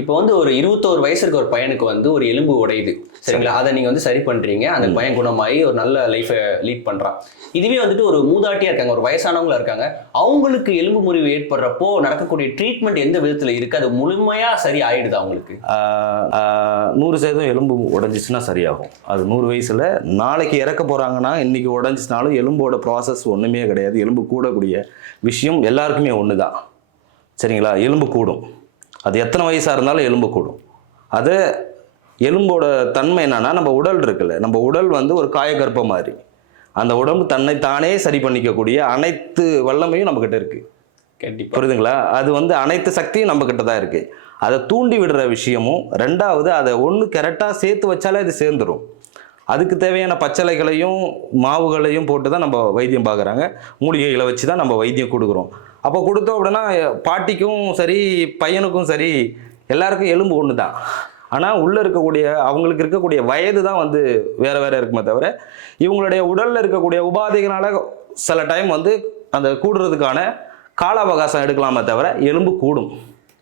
இப்போ வந்து ஒரு 21 வயசு இருக்க ஒரு பையனுக்கு வந்து ஒரு எலும்பு உடையுது சரிங்களா, அதை நீங்க வந்து சரி பண்றீங்க, அந்த பையன் குணமாயி ஒரு நல்ல லைஃபை லீட் பண்றான். இதுவே வந்துட்டு ஒரு மூதாட்டியா இருக்காங்க, ஒரு வயசானவங்களா இருக்காங்க, அவங்களுக்கு எலும்பு முறிவு ஏற்படுறப்போ நடக்கக்கூடிய ட்ரீட்மெண்ட் எந்த விதத்துல இருக்கு, அது முழுமையா சரி ஆயிடுது அவங்களுக்கு? 100% எலும்பு உடைஞ்சிச்சுன்னா சரியாகும். அது 100 வயசுல நாளைக்கு இறக்க போறாங்கன்னா இன்னைக்கு உடைஞ்சிச்சுனாலும் எலும்போட ப்ராசஸ் ஒண்ணுமே கிடையாது. எலும்பு கூடக்கூடிய விஷயம் எல்லாருக்குமே ஒண்ணுதான் சரிங்களா. எலும்பு கூடும், அது எத்தனை வயசா இருந்தாலும் எலும்பு கூடும். அது எலும்போட தன்மை என்னன்னா, நம்ம உடல் இருக்குல்ல, நம்ம உடல் வந்து ஒரு காயகற்ப மாதிரி. அந்த உடம்பு தன்னை தானே சரி பண்ணிக்கக்கூடிய அனைத்து வல்லமையும் நம்ம கிட்ட இருக்கு. கண்டிப்பா. புரியுதுங்களா? அது வந்து அனைத்து சக்தியும் நம்ம கிட்ட தான் இருக்கு. அதை தூண்டி விடுற விஷயமும், ரெண்டாவது அதை ஒன்று கரெக்டாக சேர்த்து வச்சாலே அது சேர்ந்துடும். அதுக்கு தேவையான பச்சளைகளையும் மாவுகளையும் போட்டு தான் நம்ம வைத்தியம் பார்க்குறாங்க. மூலிகைகளை வச்சு தான் நம்ம வைத்தியம் கொடுக்குறோம். அப்போ கொடுத்தோம் அப்படின்னா பாட்டிக்கும் சரி பையனுக்கும் சரி எல்லாருக்கும் எலும்பு ஒன்று தான். ஆனால் உள்ளே இருக்கக்கூடிய அவங்களுக்கு இருக்கக்கூடிய வயது தான் வந்து வேற வேற இருக்குமே தவிர, இவங்களுடைய உடலில் இருக்கக்கூடிய உபாதைகளால் சில டைம் வந்து அந்த கூடுறதுக்கான கால அவகாசம் எடுக்கலாமே தவிர எலும்பு கூடும்.